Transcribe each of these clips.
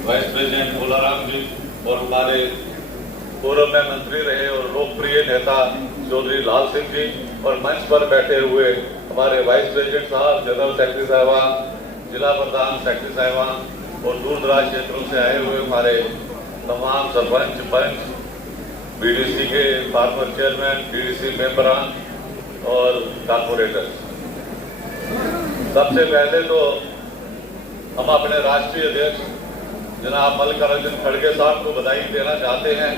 Vice president Bholaram जी और हमारे पूर्व में मंत्री रहे और लोकप्रिय नेता चौधरी लाल सिंह जी और मंच पर बैठे हुए हमारे वाइस प्रेसिडेंट साहब, जनरल सेक्रेटरी साहबान, जिला प्रधान सेक्रेटरी साहबान और दूर दराज क्षेत्रों से आए हुए हमारे तमाम सरपंच, पंच, बीडीसी के फॉर्मर चेयरमैन, बीडीसी मेंबरान और कारपोरेटर। सबसे पहले तो हम अपने राष्ट्रीय अध्यक्ष जनाब मल्लिकार्जुन खड़गे साहब को बधाई देना चाहते हैं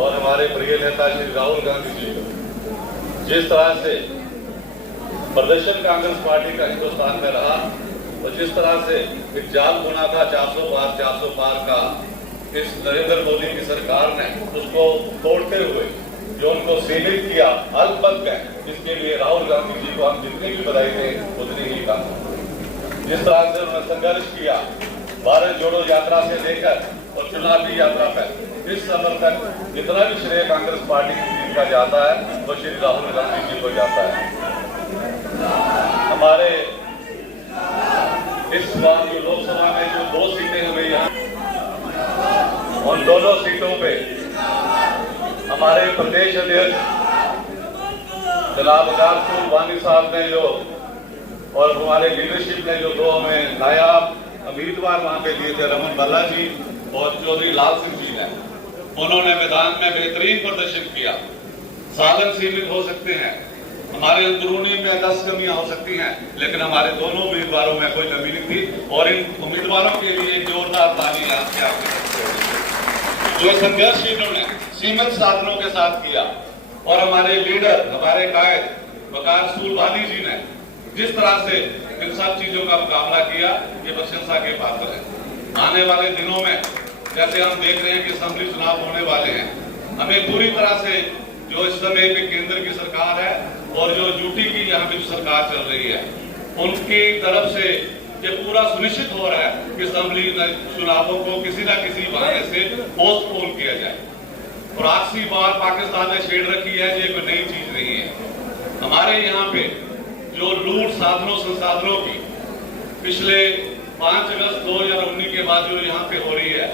और हमारे प्रिय नेता श्री राहुल गांधी जी को जिस तरह से प्रदर्शन कांग्रेस पार्टी का हिंदुस्तान में रहा और जिस तरह से एक जाल बुना था 400 पार का इस नरेंद्र मोदी की सरकार ने उसको तोड़ते हुए जो उनको सीमित किया अल्पमत में, इसके लिए राहुल गांधी जी को हम जितनी भी बधाई दें उतनी ही कम। जिस तरह से उन्होंने संघर्ष किया भारत जोड़ो यात्रा से लेकर और चुनावी यात्रा पर, इस समय तक जितना भी श्रेय कांग्रेस पार्टी की टीम का जाता है वो श्री राहुल गांधी जी को जाता है। हमारे इस बार जो लोकसभा में जो 2 सीटें हमें यहाँ, उन दोनों सीटों पे हमारे प्रदेश अध्यक्ष जनाब कारसूल वानी साहब ने जो और हमारे लीडरशिप ने जो 2 हमें नायाब उम्मीदवार वहां पे दिए थे, रमन बल्ला जी और चौधरी लाल सिंह जी ने, उन्होंने मैदान में बेहतरीन प्रदर्शन किया। साधन सीमित हो सकते हैं, हमारे अंदरूनी में 10 कमियां हो सकती हैं, लेकिन हमारे दोनों उम्मीदवारों में कोई कमी नहीं थी और इन उम्मीदवारों के लिए एक जोरदार ताली आपके जो संघर्ष इन्होंने सीमित साधनों के साथ किया और हमारे लीडर, हमारे कायद कारसूल वानी जी ने जिस तरह से इन सब चीजों का मुकाबला किया, ये प्रशंसा के पात्र है। आने वाले दिनों में जैसे हम देख रहे हैं कि असेंबली चुनाव होने वाले हैं, हमें पूरी तरह से जो इस समय पे केंद्र की सरकार है और जो यूटी की यहाँ पे जो सरकार चल रही है, उनकी तरफ से ये पूरा सुनिश्चित हो रहा है कि असेंबली चुनावों को किसी न किसी बहाने से पोस्टपोन किया जाए। और आखिरी बार पाकिस्तान ने छेड़ रखी है, ये कोई नई चीज नहीं है। हमारे यहाँ पे जो लूट साधनों संसाधनों की पिछले 5 अगस्त 2019 के बाद जो यहाँ पे हो रही है,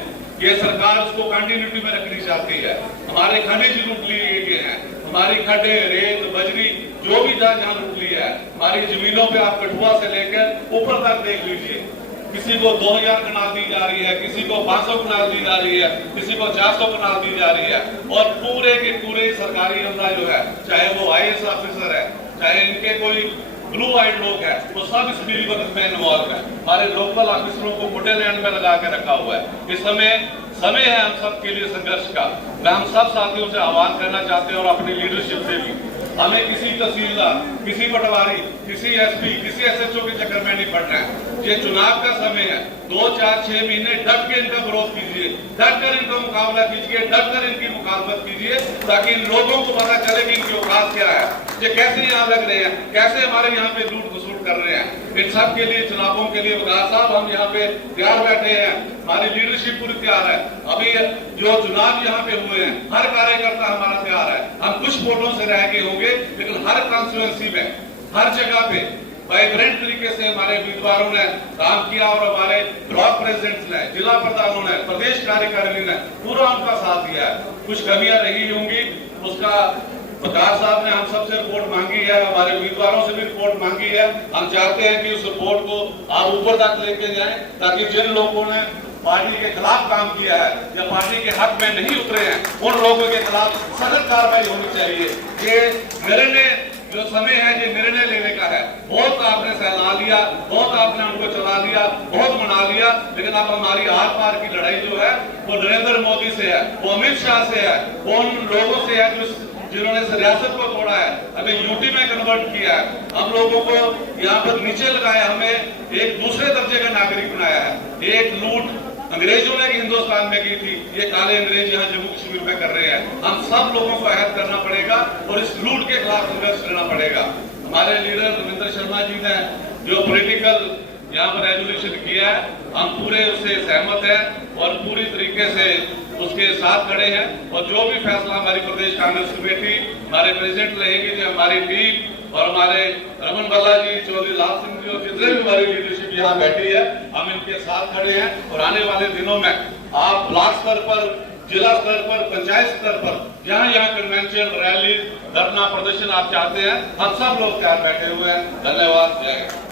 ये सरकार उसको कंटिन्यूटी में रखनी चाहती है। हमारे खनिज लूट लिए गए हैं, हमारी खड्डे, रेत, बजरी जो भी जहाँ लूट ली है, हमारी जमीनों पे आप कठुआ से लेकर ऊपर तक देख लीजिए, किसी को 2000 कनाल दी जा रही है, किसी को 500 कनाल दी जा रही है, किसी को 400 कनाल दी जा रही है और पूरे के पूरे सरकारी अमला जो है, चाहे वो IAS ऑफिसर है, चाहे इनके कोई ब्लू आइड लोग हैं, वो सब इस बिल में इन्वॉल्व है। हमारे लोकल ऑफिसरों को मुंडे लैंड में लगा के रखा हुआ है। इस समय है हम सब के लिए संघर्ष का। मैं हम सब साथियों से आह्वान करना चाहते हैं और अपनी लीडरशिप से भी, हमें किसी तहसीलदार, किसी पटवारी, किसी SP, किसी SHO के चक्कर में नहीं पड़ना है। ये चुनाव का समय है, 2, 4, 6 महीने डट के इनका विरोध कीजिए, डट कर इनका मुकाबला कीजिए, डट कर इनकी मुखालफत कीजिए, ताकि इन लोगों को पता चले कि इनकी औकात क्या है, ये कैसे यहाँ लग रहे हैं, कैसे हमारे यहाँ पे लूट खसूट कर रहे हैं। इन सब के लिए, चुनावों के लिए वकार साहब हम यहाँ पे तैयार बैठे हैं, हमारी लीडरशिप पूरी तैयार है। अभी जो चुनाव यहाँ पे हुए हैं, हर कार्यकर्ता हमारा तैयार है। हम कुछ वोटों से रह गए होंगे, लेकिन हर कॉन्स्टिट्यूएंसी में, हर जगह पे वाइब्रेंट तरीके से हमारे उम्मीदवारों ने काम किया और हमारे ब्लॉक प्रेसिडेंट्स ने, जिला प्रधानों ने, प्रदेश कार्यकारिणी ने पूरा उनका साथ दिया है। कुछ कमियां रही होंगी, उसका वकार साहब ने हम सबसे रिपोर्ट मांगी है, हमारे उम्मीदवारों से भी रिपोर्ट मांगी है। हम चाहते हैं कि उस रिपोर्ट को आप ऊपर तक लेके जाएं, ताकि जिन लोगों ने पार्टी के खिलाफ काम किया है या पार्टी के हक में नहीं उतरे हैं, उन लोगों के खिलाफ सख्त कार्रवाई होनी चाहिए। ये निर्णय जो समय है, ये निर्णय लेने का है। बहुत आपने सहला लिया, बहुत आपने उनको चला लिया, बहुत मना लिया, लेकिन अब हमारी आर पार की लड़ाई जो है वो नरेंद्र मोदी से है, वो अमित शाह से है, वो उन लोगों से है जिन्होंने रियासत को तोड़ा है, अभी यूटी में कन्वर्ट किया है, हम लोगों को यहाँ पर नीचे लगाया, हमें एक दूसरे दर्जे का नागरिक बनाया है। एक लूट अंग्रेजों ने हिंदुस्तान में की थी, ये काले अंग्रेज यहाँ जम्मू कश्मीर में कर रहे हैं। हम सब लोगों को अहद करना पड़ेगा और इस लूट के खिलाफ संघर्ष करना पड़ेगा। हमारे लीडर रविंद्र शर्मा जी ने जो पॉलिटिकल यहाँ पर रेजोल्यूशन किया है, हम पूरे उससे सहमत हैं और पूरी तरीके से उसके साथ खड़े हैं। और जो भी फैसला हमारी प्रदेश कांग्रेस कमेटी, हमारे प्रेसिडेंट रहेगी, जो हमारी टीम और हमारे रमन बल्ला जी, चौधरी लाल सिंह जी और जितने भी हमारी लीडरशिप लीडरशिप यहाँ बैठी है, हम इनके साथ खड़े हैं और आने वाले दिनों में आप ब्लॉक स्तर पर, जिला स्तर पर, पंचायत स्तर पर जहाँ कन्वेंशन, रैली, धरना प्रदर्शन आप चाहते हैं, हम सब लोग तैयार बैठे हुए हैं। धन्यवाद। जय हिंद।